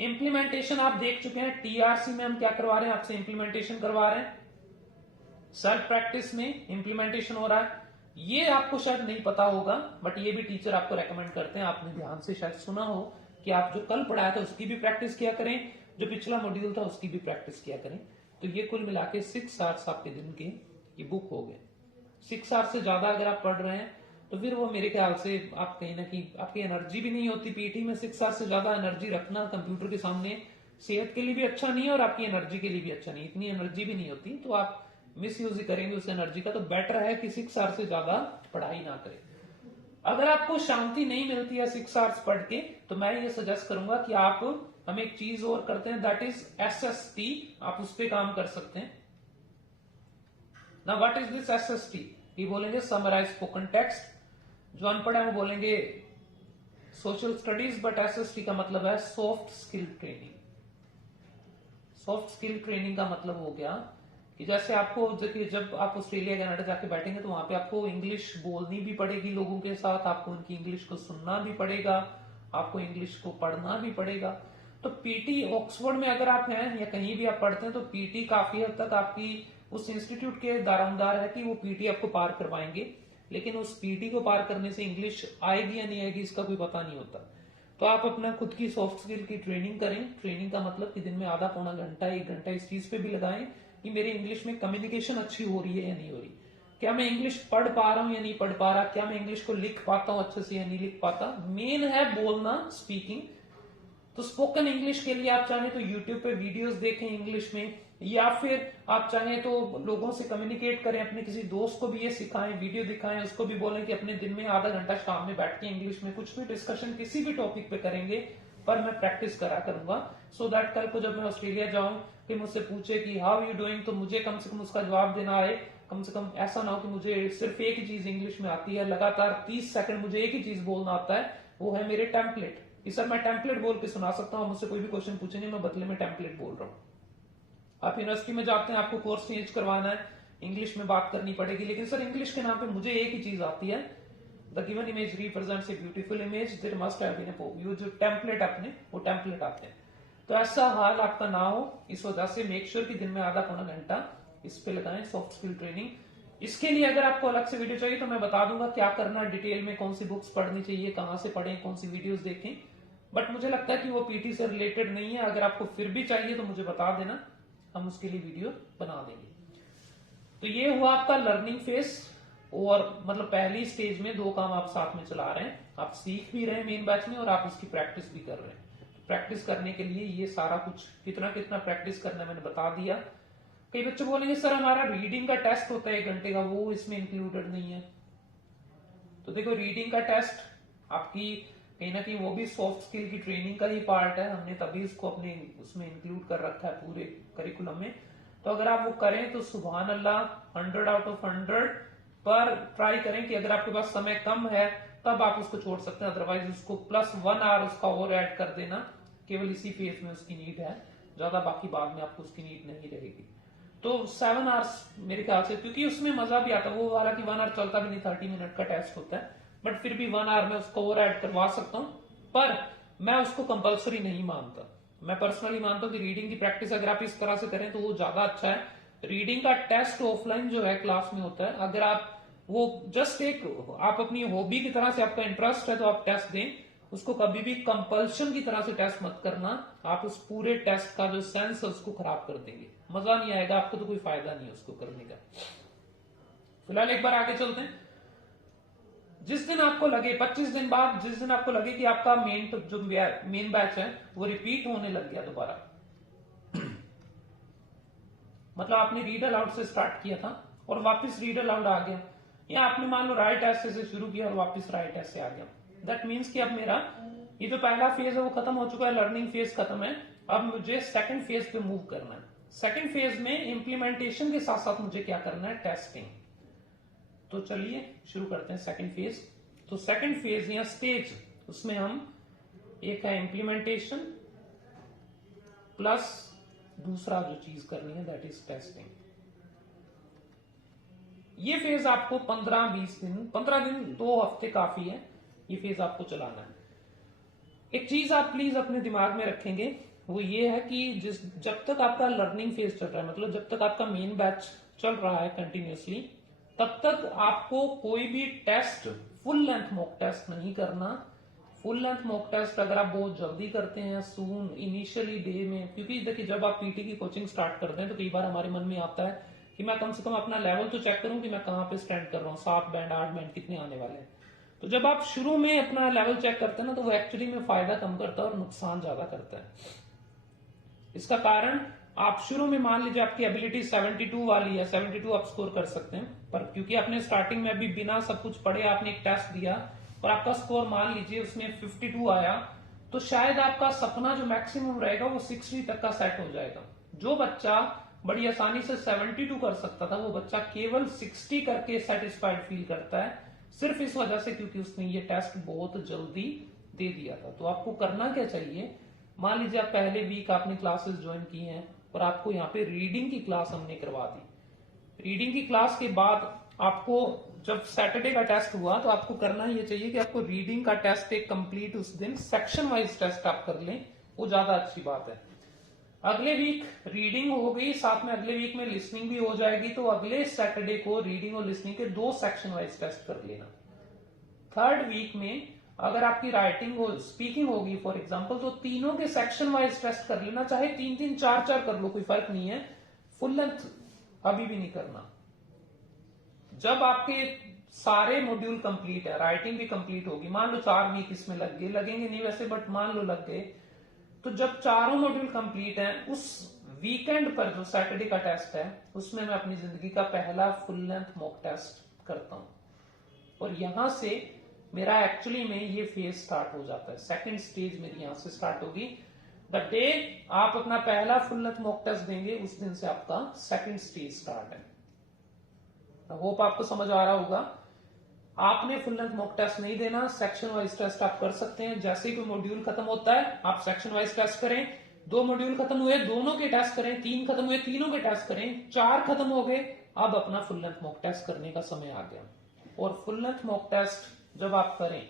इंप्लीमेंटेशन आप देख चुके हैं, टीआरसी में हम क्या करवा रहे हैं, आपसे इंप्लीमेंटेशन करवा रहे हैं। सेल्फ प्रैक्टिस में इंप्लीमेंटेशन हो रहा है, ये आपको शायद नहीं पता होगा, बट ये भी टीचर आपको रेकमेंड करते हैं। आपने ध्यान से शायद सुना हो कि आप जो कल पढ़ाया था उसकी भी प्रैक्टिस किया करें, जो पिछला मॉड्यूल था उसकी भी प्रैक्टिस किया करें। तो ये कुल मिला के 6 आवर्स आपके दिन के ये बुक हो गए। 6 आवर्स से ज्यादा अगर आप पढ़ रहे हैं तो फिर वो मेरे ख्याल से आप कहीं ना कहीं, आपकी एनर्जी भी नहीं होती पीटी में। 6 आवर्स से ज्यादा एनर्जी रखना कंप्यूटर के सामने सेहत के लिए भी अच्छा नहीं है और आपकी एनर्जी के लिए भी अच्छा नहीं, इतनी एनर्जी भी नहीं होती, तो आप मिस यूज करेंगे उस एनर्जी का। तो बेटर है कि 6 आवर्स से ज्यादा पढ़ाई ना करें। अगर आपको शांति नहीं मिलती है 6 आवर्स पढ़ के, तो मैं ये सजेस्ट करूंगा कि आप, हम एक चीज और करते हैं, दैट इज SST। आप उस पर काम कर सकते हैं ना। What is this SST? ये बोलेंगे समराइज स्पोकन टेक्स्ट। जो अनपढ़ है वो बोलेंगे सोशल स्टडीज, बट SST का मतलब है soft skill training. Soft skill training का मतलब हो गया कि जैसे आपको देखिए, जब आप ऑस्ट्रेलिया कनाडा जाके बैठेंगे तो वहां पे आपको इंग्लिश बोलनी भी पड़ेगी लोगों के साथ, आपको उनकी इंग्लिश को सुनना भी पड़ेगा, आपको इंग्लिश को पढ़ना भी पड़ेगा। तो पीटी ऑक्सफोर्ड में अगर आप हैं या कहीं भी आप पढ़ते हैं तो पीटी काफी हद तक आपकी उस इंस्टीट्यूट के दारोमदार है कि वो पीटी आपको पार करवाएंगे, लेकिन उस पीटी को पार करने से इंग्लिश आएगी या नहीं आएगी इसका कोई पता नहीं होता। तो आप अपना खुद की सॉफ्ट स्किल की ट्रेनिंग करें। ट्रेनिंग का मतलब कि दिन में आधा पौना घंटा 1 घंटा इस चीज पे भी लगाएं कि मेरी इंग्लिश में कम्युनिकेशन अच्छी हो रही है या नहीं हो रही, क्या मैं इंग्लिश पढ़ पा रहा हूं या नहीं पढ़ पा रहा, क्या मैं इंग्लिश को लिख पाता हूं अच्छे से या नहीं लिख पाता। मेन है बोलना, स्पीकिंग। तो स्पोकन इंग्लिश के लिए आप चाहें तो यूट्यूब पे वीडियोस देखें इंग्लिश में, या फिर आप चाहें तो लोगों से कम्युनिकेट करें, अपने किसी दोस्त को भी ये सिखाएं, वीडियो दिखाएं, उसको भी बोलें कि अपने दिन में आधा घंटा शाम में बैठ के इंग्लिश में कुछ भी डिस्कशन किसी भी टॉपिक पे करेंगे, पर मैं प्रैक्टिस करा करूंगा, सो दैट कल को जब मैं ऑस्ट्रेलिया जाऊं कि मुझसे पूछे कि हाउ यू डूइंग, तो मुझे कम से कम उसका जवाब देना आए। कम से कम ऐसा ना हो कि मुझे सिर्फ एक ही चीज इंग्लिश में आती है, लगातार 30 सेकंड मुझे एक ही चीज बोलना आता है, वो है मेरे टेम्पलेट। सर मैं टेम्पलेट बोल के सुना सकता हूं, मुझसे कोई भी क्वेश्चन पूछेंगे, मैं बदले में टेम्पलेट बोल रहा हूं। आप यूनिवर्सिटी में जाते हैं, आपको कोर्स चेंज करवाना है, इंग्लिश में बात करनी पड़ेगी, लेकिन सर इंग्लिश के नाम पे मुझे एक ही चीज आती है, the given image represents a beautiful image, there must have been a poem. ये जो टेम्पलेट अपने वो टेम्पलेट आते हैं। तो ऐसा हाल आपका ना हो, इस वजह से मेक श्योर कि दिन में आधा पौना घंटा इस पे लगाएं सॉफ्ट स्किल ट्रेनिंग। इसके लिए अगर आपको अलग से वीडियो चाहिए तो मैं बता दूंगा क्या करना है डिटेल में, कौन सी बुक्स पढ़नी चाहिए, कहां से पढ़ें, कौन सी वीडियोस देखें, बट मुझे लगता है कि वो पीटी से रिलेटेड नहीं है। अगर आपको फिर भी चाहिए तो मुझे बता देना, हम उसके लिए वीडियो बना देंगे। तो ये हुआ आपका लर्निंग फेज, और मतलब पहली स्टेज में 2 काम आप साथ में चला रहे हैं, आप सीख भी रहे हैं मेन बैच में और आप इसकी प्रैक्टिस भी कर रहे हैं। प्रैक्टिस करने के लिए ये सारा कुछ कितना कितना प्रैक्टिस करना है मैंने बता दिया। कई बच्चे बोलेंगे सर हमारा रीडिंग का टेस्ट होता है 1 घंटे का, वो इसमें इंक्लूडेड नहीं है। तो देखो रीडिंग का टेस्ट आपकी कहीं ना कहीं वो भी सॉफ्ट स्किल की ट्रेनिंग का ही पार्ट है, हमने तभी इसको अपने उसमें इंक्लूड कर रखा है पूरे करिकुलम में। तो अगर आप वो करें तो सुभान अल्लाह 100 आउट ऑफ 100, पर ट्राई करें कि अगर आपके पास समय कम है तब आप उसको छोड़ सकते हैं, अदरवाइज उसको +1 आवर उसका और ऐड कर देना, केवल इसी फेज में उसकी नीड है, ज्यादा बाकी बाद में आपको उसकी नीड नहीं रहेगी। तो 7 आवर्स मेरे ख्याल से, क्योंकि उसमें मजा भी आता है, वो हालांकि 1 आवर चलता भी नहीं, 30 मिनट का टेस्ट होता है, बट फिर भी 1 आवर में उसको और ऐड करवा सकता हूं, पर मैं उसको कंपलसरी नहीं मानता। मैं पर्सनली मानता हूं कि रीडिंग की प्रैक्टिस अगर आप इस तरह से करें तो वो ज्यादा अच्छा है। रीडिंग का टेस्ट ऑफलाइन जो है क्लास में होता है, अगर आप वो जस्ट एक आप अपनी हॉबी की तरह से, आपका इंटरेस्ट है तो आप टेस्ट दें, उसको कभी भी कंपल्शन की तरह से टेस्ट मत करना, आप उस पूरे टेस्ट का जो सेंस है उसको खराब कर देंगे, मजा नहीं आएगा आपको, तो कोई फायदा नहीं है उसको करने का। फिलहाल एक बार आगे चलते हैं। जिस दिन आपको लगे 25 दिन बाद, जिस दिन आपको लगे कि आपका मेन बैच है वो रिपीट होने लग गया दोबारा, मतलब आपने रीड अलाउड से स्टार्ट किया था और वापस रीड अलाउड आ गया, या आपने मान लो राइट ऐसे से शुरू किया और वापस राइट ऐसे आ गया, दैट मीन्स कि अब मेरा ये जो पहला फेज है वो खत्म हो चुका है, लर्निंग फेज खत्म है, अब मुझे सेकंड फेज पे मूव करना है। सेकंड फेज में इंप्लीमेंटेशन के साथ साथ मुझे क्या करना है, टेस्टिंग। तो चलिए शुरू करते हैं सेकंड फेज। तो सेकंड फेज या स्टेज, उसमें हम एक है इंप्लीमेंटेशन प्लस दूसरा जो चीज करनी है दैट इज टेस्टिंग। ये फेज आपको 15-20 दिन, 15 दिन 2 हफ्ते काफी है, ये फेज आपको चलाना है। एक चीज आप प्लीज अपने दिमाग में रखेंगे, वो ये है कि जब तक आपका लर्निंग फेज चल रहा है, मतलब जब तक आपका मेन बैच चल रहा है कंटिन्यूअसली, तब तक आपको कोई भी test, full length mock test नहीं करना। फुल लेंथ मॉक टेस्ट अगर आप बहुत जल्दी करते हैं, सून इनिशियली डे में, क्योंकि देखिए जब आप पीटी की कोचिंग स्टार्ट करते हैं तो कई बार हमारे मन में आता है कि मैं कम से कम अपना लेवल तो चेक करूं कि मैं कहां पे स्टैंड कर रहा हूं, 7 बैंड 8 बैंड कितने आने वाले हैं। तो जब आप शुरू में अपना लेवल चेक करते हैं ना, तो वो एक्चुअली में फायदा कम करता है और नुकसान ज्यादा करता है। इसका कारण, आप शुरू में मान लीजिए आपकी एबिलिटी 72 वाली है, 72 आप स्कोर कर सकते हैं, पर क्योंकि आपने स्टार्टिंग में अभी बिना सब कुछ पढ़े आपने एक टेस्ट दिया और आपका स्कोर मान लीजिए उसमें 52 आया, तो शायद आपका सपना जो मैक्सिमम रहेगा वो 60 तक का सेट हो जाएगा। जो बच्चा बड़ी आसानी से 72 कर सकता था, वो बच्चा केवल 60 करके सेटिस्फाइड फील करता है, सिर्फ इस वजह से क्योंकि उसने ये टेस्ट बहुत जल्दी दे दिया था। तो आपको करना क्या चाहिए, मान लीजिए आप पहले वीक आपने क्लासेस ज्वाइन की हैं और आपको यहाँ पे रीडिंग की क्लास हमने करवा दी। रीडिंग की क्लास के बाद आपको जब सैटरडे का टेस्ट हुआ तो आपको करना ये चाहिए कि आपको रीडिंग का टेस्ट एक कंप्लीट उस दिन सेक्शन वाइज टेस्ट आप कर लें, वो ज्यादा अच्छी बात है। अगले वीक रीडिंग हो गई, साथ में अगले वीक में लिसनिंग भी हो जाएगी, तो अगले सैटरडे को रीडिंग और लिसनिंग के 2 सेक्शन वाइज टेस्ट कर लेना। थर्ड वीक में अगर आपकी राइटिंग और स्पीकिंग होगी फॉर एग्जांपल, तो तीनों के सेक्शन वाइज टेस्ट कर लेना, चाहे 3-3 4-4 कर लो, कोई फर्क नहीं है, फुल लेंथ अभी भी नहीं करना। जब आपके सारे मॉड्यूल कंप्लीट है, राइटिंग भी कंप्लीट होगी, मान लो 4 वीक इसमें लग गए, लगेंगे नहीं वैसे बट मान लो लग गए, तो जब चारों मॉड्यूल कंप्लीट हैं, उस वीकेंड पर जो सैटरडे का टेस्ट है उसमें मैं अपनी जिंदगी का पहला फुल लेंथ मॉक टेस्ट करता हूं, और यहां से मेरा एक्चुअली में ये फेज स्टार्ट हो जाता है। सेकंड स्टेज मेरी यहां से स्टार्ट होगी। द डे आप अपना पहला फुल लेंथ मॉक टेस्ट देंगे उस दिन से आपका सेकंड स्टेज स्टार्ट है। होप आपको समझ आ रहा होगा। आपने फुल लेंथ मॉक टेस्ट नहीं देना, सेक्शन वाइज टेस्ट आप कर सकते हैं। जैसे ही कोई मॉड्यूल खत्म होता है आप सेक्शन वाइज टेस्ट करें, 2 मॉड्यूल खत्म हुए दोनों के टेस्ट करें, 3 खत्म हुए तीनों के टेस्ट करें, 4 खत्म हो गए, अब अपना फुल लेंथ मॉक टेस्ट करने का समय आ गया। और फुल लेंथ मॉक टेस्ट जब आप करें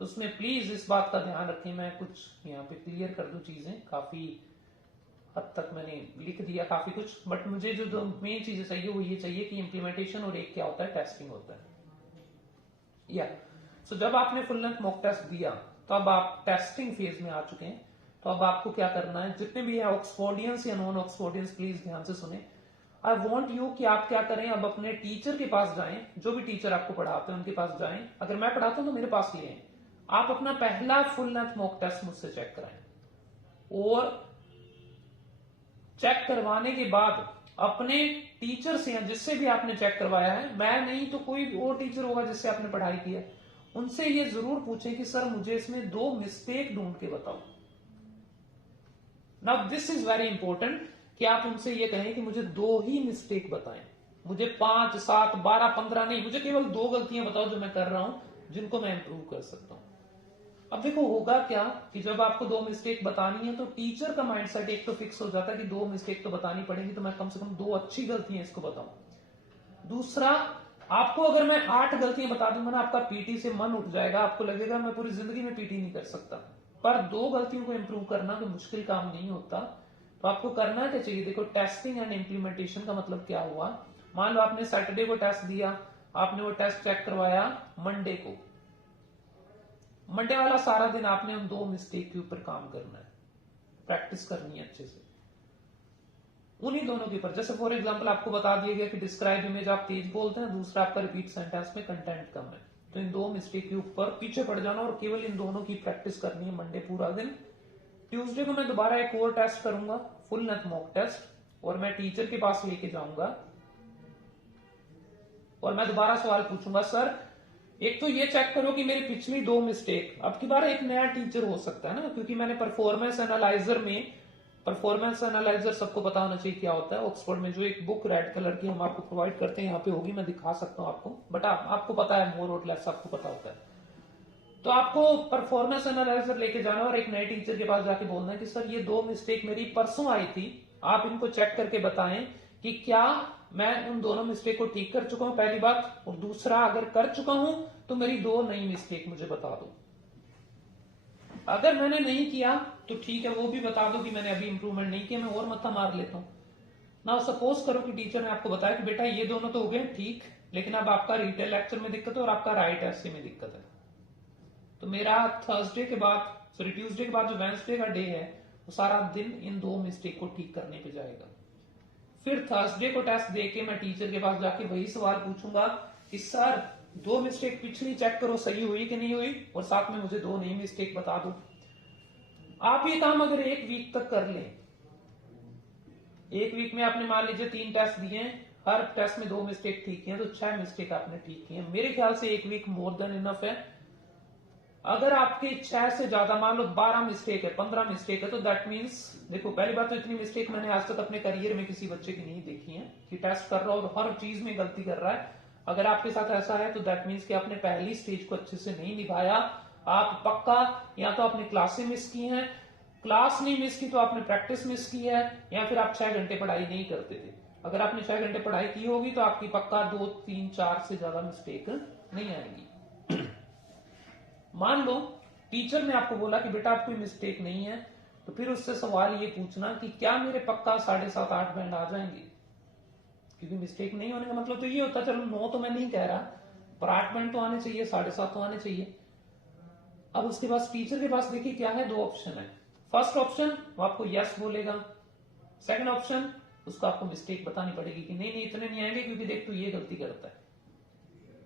तो उसमें प्लीज इस बात का ध्यान रखें, मैं कुछ यहाँ पे क्लियर कर दूं चीजें, काफी हद तक मैंने लिख दिया काफी कुछ, बट मुझे जो मेन चीजें चाहिए वो ये चाहिए कि इंप्लीमेंटेशन और एक क्या होता है, टेस्टिंग होता है। या सो जब आपने फुल लेंथ मॉक टेस्ट दिया तो अब आप टेस्टिंग फेज में आ चुके हैं। तो अब आपको क्या करना है, जितने भी है ऑक्सफोर्डियंस या नॉन ऑक्सफोर्डियंस प्लीज ध्यान से सुने। आई वॉन्ट यू कि आप क्या करें, अब अपने टीचर के पास जाएं, जो भी टीचर आपको पढ़ाते हैं उनके पास जाएं, अगर मैं पढ़ाता हूं तो मेरे पास ले आए, आप अपना पहला फुल लेंथ मॉक टेस्ट मुझसे चेक कराएं, और चेक करवाने के बाद अपने टीचर से या जिससे भी आपने चेक करवाया है, मैं नहीं तो कोई और टीचर होगा जिससे आपने पढ़ाई की है, उनसे ये जरूर पूछें कि सर मुझे इसमें 2 मिस्टेक ढूंढ के बताओ। Now this is very important कि आप उनसे ये कहें कि मुझे 2 ही मिस्टेक बताएं, मुझे 5, 7, 12, 15 नहीं, मुझे केवल 2 गलतियां बताओ जो मैं कर रहा हूं जिनको मैं इंप्रूव कर सकता हूं। अब देखो होगा क्या कि जब आपको 2 मिस्टेक बतानी है तो टीचर का माइंडसेट एक तो फिक्स हो जाता है कि 2 मिस्टेक तो बतानी पड़ेगी, तो मैं कम से कम 2 अच्छी गलतियां इसको बताऊं। दूसरा, आपको अगर मैं 8 गलतियां बता दूंगा ना, आपका पीटी से मन उठ जाएगा, आपको लगेगा मैं पूरी जिंदगी में पीटी नहीं कर सकता। पर 2 गलतियों को इंप्रूव करना कोई मुश्किल काम नहीं होता। तो आपको करना क्या चाहिए, देखो टेस्टिंग एंड इंप्लीमेंटेशन का मतलब क्या हुआ। मान लो आपने सैटरडे को टेस्ट दिया, आपने वो टेस्ट चेक करवाया मंडे को, मंडे वाला सारा दिन आपने उन 2 मिस्टेक के ऊपर काम करना है, प्रैक्टिस करनी है अच्छे से उन्हीं दोनों के ऊपर। जैसे फॉर एग्जांपल आपको बता दिया गया कि डिस्क्राइब इमेज आप तेज बोलते हैं, दूसरा आपका रिपीट सेंटेंस में कंटेंट कम है, तो इन 2 मिस्टेक के ऊपर पीछे पड़ जाना और केवल इन दोनों की प्रैक्टिस करनी है मंडे पूरा दिन। ट्यूसडे को मैं दोबारा एक और टेस्ट करूंगा, फुल लेंथ मॉक टेस्ट, और मैं टीचर के पास लेके जाऊंगा और मैं दोबारा सवाल पूछूंगा, सर एक तो ये चेक करो कि मेरी पिछली 2 मिस्टेक, अब की बार एक नया टीचर हो सकता है ना, क्योंकि मैंने परफॉर्मेंस एनालाइजर में, परफॉर्मेंस एनालाइजर सबको पता होना चाहिए क्या होता है, ऑक्सफोर्ड में जो एक बुक रेड कलर की हम आपको प्रोवाइड करते हैं, यहाँ पे होगी, मैं दिखा सकता हूँ आपको, बट आपको पता है मोर और लेस आपको पता होता है। तो आपको परफॉर्मेंस एनालाइजर लेके जाना और एक नए टीचर के पास जाके बोलना है कि सर ये 2 मिस्टेक मेरी परसों आई थी, आप इनको चेक करके बताएं कि क्या मैं उन दोनों मिस्टेक को ठीक कर चुका हूं, पहली बात, और दूसरा अगर कर चुका हूं तो मेरी 2 नई मिस्टेक मुझे बता दो। अगर मैंने नहीं किया तो ठीक है, वो भी बता दो कि मैंने अभी इंप्रूवमेंट नहीं किया, मैं और मत्था मार लेता हूं ना। सपोज करो कि टीचर ने आपको बताया कि बेटा ये दोनों तो हो गए ठीक, लेकिन अब आपका रिटेल लेक्चर में दिक्कत है और आपका राइट एसे में दिक्कत है, तो मेरा थर्सडे के बाद, सॉरी ट्यूसडे के बाद जो वेंसडे का डे है वो सारा दिन इन 2 मिस्टेक को ठीक करने पे जाएगा। फिर थर्सडे को टेस्ट देके मैं टीचर के पास जाके वही सवाल पूछूंगा कि सर 2 मिस्टेक पिछली चेक करो सही हुई कि नहीं हुई, और साथ में मुझे 2 नई मिस्टेक बता दो। आप ये काम अगर 1 वीक तक कर लें, 1 वीक में आपने मान लीजिए 3 टेस्ट दिए, हर टेस्ट में 2 मिस्टेक ठीक किए, तो 6 मिस्टेक आपने ठीक की है। मेरे ख्याल से 1 वीक मोर देन इनफ है। अगर आपके 6 से ज्यादा, मान लो 12 मिस्टेक है, 15 मिस्टेक है, तो दैट मीन्स, देखो पहली बात तो इतनी मिस्टेक मैंने आज तक अपने करियर में किसी बच्चे की नहीं देखी है कि टेस्ट कर रहा हो और हर चीज में गलती कर रहा है। अगर आपके साथ ऐसा है तो दैट मीन्स कि आपने पहली स्टेज को अच्छे से नहीं निभाया, आप पक्का या तो आपने क्लासें मिस की हैं क्लास नहीं मिस की तो आपने प्रैक्टिस मिस की है, या फिर आप 6 घंटे पढ़ाई नहीं करते थे। अगर आपने 6 घंटे पढ़ाई की होगी तो आपकी पक्का 2, 3, 4 से ज्यादा मिस्टेक नहीं आएगी। मान लो टीचर ने आपको बोला कि बेटा आप कोई मिस्टेक नहीं है, तो फिर उससे सवाल ये पूछना कि क्या मेरे पक्का 7.5, 8 बैंड आ जाएंगे, क्योंकि मिस्टेक नहीं होने का मतलब तो ये होता है, चलो 9 तो मैं नहीं कह रहा, पर 8 बैंड तो आने चाहिए, 7.5 तो आने चाहिए। अब उसके पास टीचर के पास देखिए क्या है, 2 ऑप्शन है। फर्स्ट ऑप्शन वो आपको यस बोलेगा, सेकंड ऑप्शन उसको आपको मिस्टेक बतानी पड़ेगी कि नहीं नहीं इतने नहीं आएंगे क्योंकि देख तू ये गलती करता है।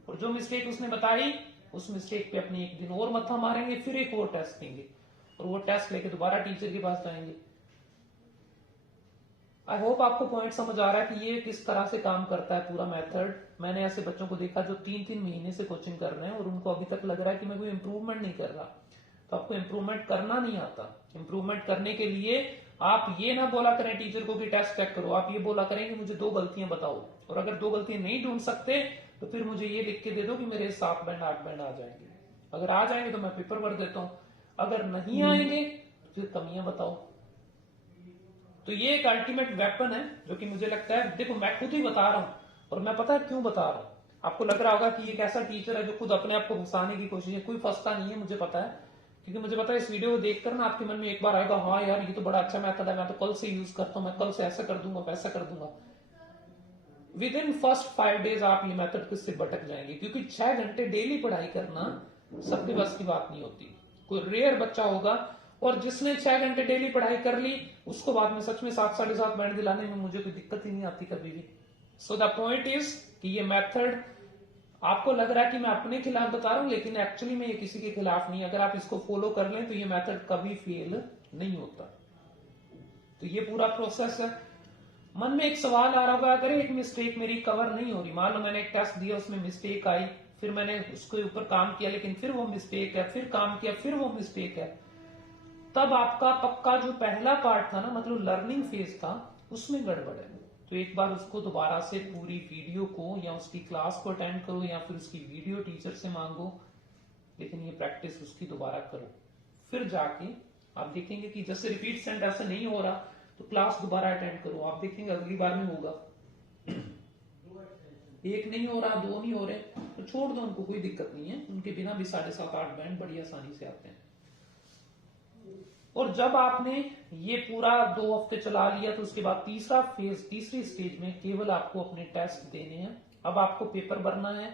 और जो मिस्टेक उसने बताई उस मिस्टेक पे अपने एक दिन और मत्था मारेंगे, फिर एक और टेस्ट देंगे और वो टेस्ट लेके दोबारा टीचर के पास जाएंगे। आई होप आपको पॉइंट समझ आ रहा है कि ये किस तरह से काम करता है पूरा मेथड। मैंने ऐसे बच्चों को देखा जो 3-3 महीने से कोचिंग कर रहे हैं और उनको अभी तक लग रहा है कि मैं कोई इंप्रूवमेंट नहीं कर रहा। तो आपको इंप्रूवमेंट करना नहीं आता। इंप्रूवमेंट करने के लिए आप ये ना बोला करें टीचर को कि टेस्ट चेक करो, आप ये बोला करें कि मुझे 2 गलतियां बताओ, और अगर 2 गलतियां नहीं ढूंढ सकते तो फिर मुझे ये लिख के दे दो कि मेरे 7 बैंड 8 बैंड आ जाएंगे। अगर आ जाएंगे तो मैं पेपर भर देता हूं, अगर नहीं आएंगे तो फिर कमियां बताओ। तो ये एक अल्टीमेट वेपन है जो कि मुझे लगता है, देखो मैं खुद ही बता रहा हूं और मैं पता है क्यों बता रहा हूं। आपको लग रहा होगा कि ये कैसा टीचर है जो खुद अपने आप को फंसाने की कोशिश है, कोई फंसता नहीं है, मुझे पता है, क्योंकि मुझे पता है इस वीडियो को देखकर ना आपके मन में एक बार आएगा हाँ यार ये तो बड़ा अच्छा मेथड है, मैं तो कल से यूज करता हूं, मैं कल से ऐसा कर दूंगा वैसा कर दूंगा। विद इन फर्स्ट 5 डेज आप ये मेथड किससे भटक जाएंगे, क्योंकि 6 घंटे डेली पढ़ाई करना सबके बस की बात नहीं होती। कोई रेयर बच्चा होगा और जिसने 6 घंटे डेली पढ़ाई कर ली उसको बाद में सच में 7, 7.5 बैंड दिलाने में मुझे कोई दिक्कत ही नहीं आती कभी भी। सो द पॉइंट इज कि ये मेथड आपको लग रहा है कि मैं अपने खिलाफ बता रहा हूं, लेकिन एक्चुअली में ये किसी के खिलाफ नहीं। अगर आप इसको फॉलो कर लें तो ये मेथड कभी फेल नहीं होता। तो ये पूरा प्रोसेस है। मन में एक सवाल आ रहा होगा, अगर एक मिस्टेक मेरी कवर नहीं हो रही, मान लो मैंने एक टेस्ट दिया उसमें मिस्टेक आई, फिर मैंने उसके ऊपर काम किया लेकिन फिर वो मिस्टेक है, फिर काम किया फिर वो मिस्टेक है, तब आपका पक्का जो पहला पार्ट था ना, मतलब लर्निंग फेज था, उसमें गड़बड़ है। तो एक बार उसको दोबारा से पूरी वीडियो को या उसकी क्लास को अटेंड करो या फिर उसकी वीडियो टीचर से मांगो, लेकिन ये प्रैक्टिस उसकी दोबारा करो। फिर जाके आप देखेंगे कि जैसे रिपीट सेंट ऐसे नहीं हो रहा तो क्लास दोबारा अटेंड करो, आप देखेंगे अगली बार में होगा। एक नहीं हो रहा, 2 नहीं हो रहे तो छोड़ दो, उनको कोई दिक्कत नहीं है, उनके बिना भी 7.5, 8 बैंड बड़ी आसानी से आते हैं। और जब आपने ये पूरा 2 हफ्ते चला लिया तो उसके बाद तीसरा फेज, तीसरी स्टेज में केवल आपको अपने टेस्ट देने हैं। अब आपको पेपर भरना है।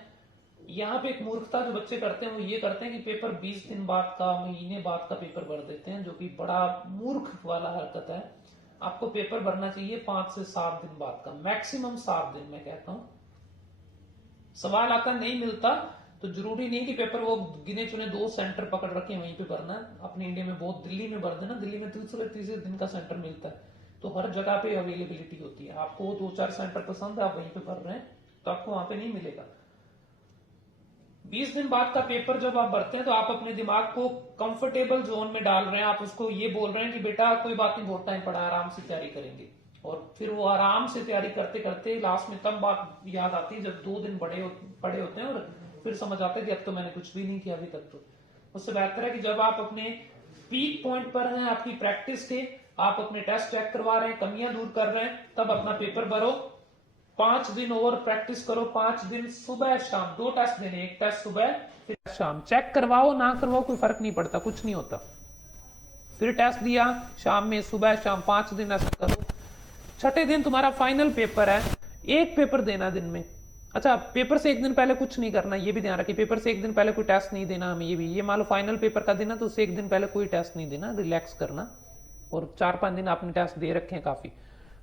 यहाँ पे एक मूर्खता जो बच्चे करते हैं वो ये करते हैं कि पेपर 20 दिन बाद का, महीने बाद का पेपर भर देते हैं, जो कि बड़ा मूर्ख वाला हरकत है। आपको पेपर भरना चाहिए 5 से 7 दिन बाद का, मैक्सिमम 7 दिन मैं कहता हूं। सवाल आता नहीं मिलता तो जरूरी नहीं कि पेपर वो गिने चुने 2 सेंटर पकड़ रखे वहीं पे भरना है। अपने इंडिया में बहुत, दिल्ली में भर देना, दिल्ली में तीसरे दिन का सेंटर मिलता है, तो हर जगह पे अवेलेबिलिटी होती है। आपको 2-4 सेंटर पसंद है, आप वहीं पे भर रहे हैं तो आपको वहां पे नहीं मिलेगा। 20 दिन बाद का पेपर जब आप भरते हैं तो आप अपने दिमाग को कंफर्टेबल जोन में डाल रहे हैं। आप उसको ये बोल रहे हैं कि बेटा कोई बात नहीं, बहुत टाइम पड़ा, आराम से तैयारी करेंगे। और फिर वो आराम से तैयारी करते करते लास्ट में तब बात याद आती है जब 2 दिन पड़े होते हैं और फिर समझ आता है कि अब तो मैंने कुछ भी नहीं किया अभी तक। तो उससे बेहतर है कि जब आप अपने पीक पॉइंट पर हैं आपकी प्रैक्टिस के, आप अपने टेस्ट चेक करवा रहे हैं, कमियां दूर कर रहे हैं, तब अपना पेपर भरो। 5 दिन और प्रैक्टिस करो, 5 दिन सुबह शाम 2 टेस्ट देने, एक टेस्ट सुबह फिर शाम। चेक करवाओ ना करवाओ कोई फर्क नहीं पड़ता, कुछ नहीं होता। फिर टेस्ट दिया शाम में, सुबह शाम, 5 दिन ऐसा करो। 6ठे दिन तुम्हारा फाइनल पेपर है, एक पेपर देना दिन में। अच्छा, पेपर से 1 दिन पहले कुछ नहीं करना, ये भी ध्यान रखिए। पेपर से 1 दिन पहले कोई टेस्ट नहीं देना हमें, ये मान लो फाइनल पेपर का दिन है तो उससे 1 दिन पहले कोई टेस्ट नहीं देना, रिलैक्स करना। और 4-5 दिन आपने टेस्ट दे रखे हैं काफी,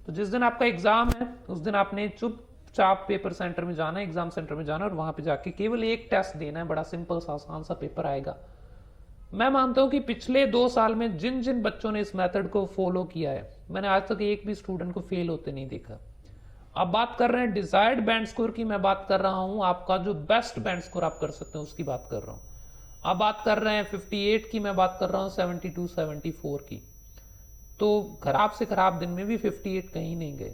तो जिस दिन आपका एग्जाम है उस दिन आपने चुपचाप पेपर सेंटर में जाना है, एग्जाम सेंटर में जाना और वहां पे जाके केवल एक टेस्ट देना है। बड़ा सिंपल सा आसान सा पेपर आएगा। मैं मानता हूं कि पिछले 2 साल में जिन जिन बच्चों ने इस मेथड को फॉलो किया है, मैंने आज तक एक भी स्टूडेंट को फेल होते नहीं देखा। आप बात कर रहे हैं डिजायर्ड बैंड स्कोर की, मैं बात कर रहा हूं आपका जो बेस्ट बैंड स्कोर आप कर सकते हैं उसकी बात कर रहा हूं। आप बात कर रहे हैं 58 की, मैं बात कर रहा हूं 72, 74 की। तो खराब से खराब दिन में भी 58 कहीं नहीं गए।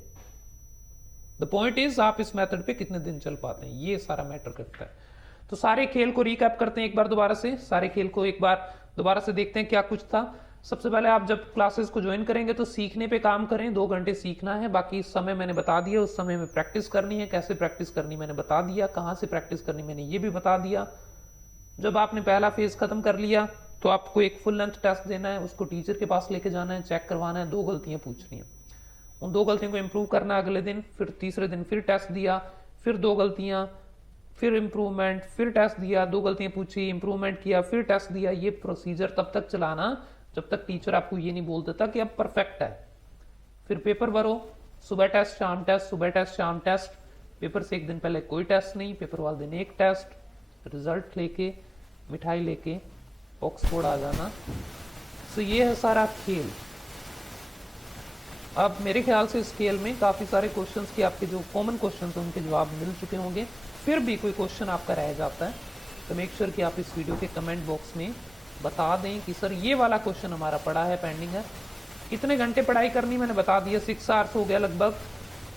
द पॉइंट इज आप इस मेथड पे कितने दिन चल पाते हैं, ये सारा मैटर करता है। तो सारे खेल को रिकैप करते हैं एक बार दोबारा से, सारे खेल को एक बार दोबारा से देखते हैं क्या कुछ था। सबसे पहले आप जब क्लासेस को ज्वाइन करेंगे तो सीखने पे काम करें, 2 घंटे सीखना है, बाकी समय मैंने बता दिया, उस समय में प्रैक्टिस करनी है। कैसे प्रैक्टिस करनी मैंने बता दिया, कहाँ से प्रैक्टिस करनी मैंने ये भी बता दिया। जब आपने पहला फेज खत्म कर लिया तो आपको एक फुल लेंथ टेस्ट देना है, उसको टीचर के पास लेके जाना है, चेक करवाना है, 2 गलतियां पूछनी है, उन 2 गलतियों को इम्प्रूव करना है अगले दिन। फिर तीसरे दिन फिर टेस्ट दिया, फिर 2 गलतियां, फिर इम्प्रूवमेंट, फिर टेस्ट दिया, 2 गलतियां पूछी, इम्प्रूवमेंट किया, फिर टेस्ट दिया। ये प्रोसीजर तब तक चलाना जब तक टीचर आपको ये नहीं बोल देता कि अब परफेक्ट है। फिर पेपर भरो, सुबह टेस्ट शाम टेस्ट, सुबह टेस्ट शाम टेस्ट। पेपर से एक दिन पहले कोई टेस्ट नहीं, पेपर वाले दिन एक टेस्ट। रिजल्ट लेके, मिठाई लेके ऑक्सफोर्ड आ जाना। तो ये है सारा खेल। अब मेरे ख्याल से इस खेल में काफ़ी सारे क्वेश्चंस की आपके जो कॉमन क्वेश्चंस हैं उनके जवाब मिल चुके होंगे। फिर भी कोई क्वेश्चन आपका रह जाता है तो मेक श्योर कि आप इस वीडियो के कमेंट बॉक्स में बता दें कि सर ये वाला क्वेश्चन हमारा पड़ा है, पेंडिंग है। कितने घंटे पढ़ाई करनी मैंने बता दिया, 6 आवर्स हो गया लगभग।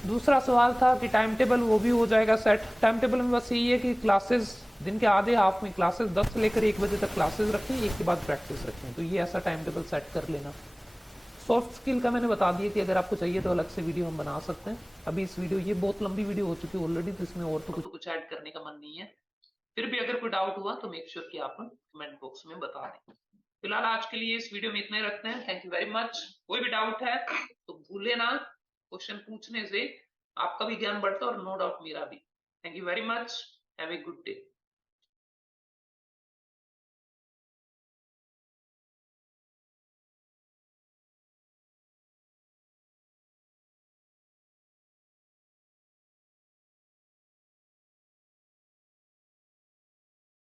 दूसरा सवाल था कि टाइम टेबल, वो भी हो जाएगा सेट। टाइम टेबल में बस यही है कि क्लासेस दिन के आधे हाफ में क्लासेस 10 से लेकर 1 बजे तक क्लासेस रखें, एक के बाद प्रैक्टिस रखें। तो ये ऐसा टाइम टेबल सेट कर लेना। सॉफ्ट स्किल का मैंने बता दिया कि अगर आपको चाहिए तो अलग से वीडियो हम बना सकते हैं। अभी इस वीडियो, ये बहुत लंबी वीडियो हो चुकी है ऑलरेडी, तो इसमें और तो कुछ ऐड करने का मन नहीं है। फिर भी अगर कोई डाउट हुआ तो मेक श्योर कि आप कमेंट बॉक्स में बता दें। फिलहाल आज के लिए इस वीडियो में इतना ही रखते हैं। Thank you very much. कोई भी डाउट है तो भूले ना, क्वेश्चन पूछने से आपका भी ज्ञान बढ़ता है और नो डाउट मेरा भी। Thank you very much. Have a good day.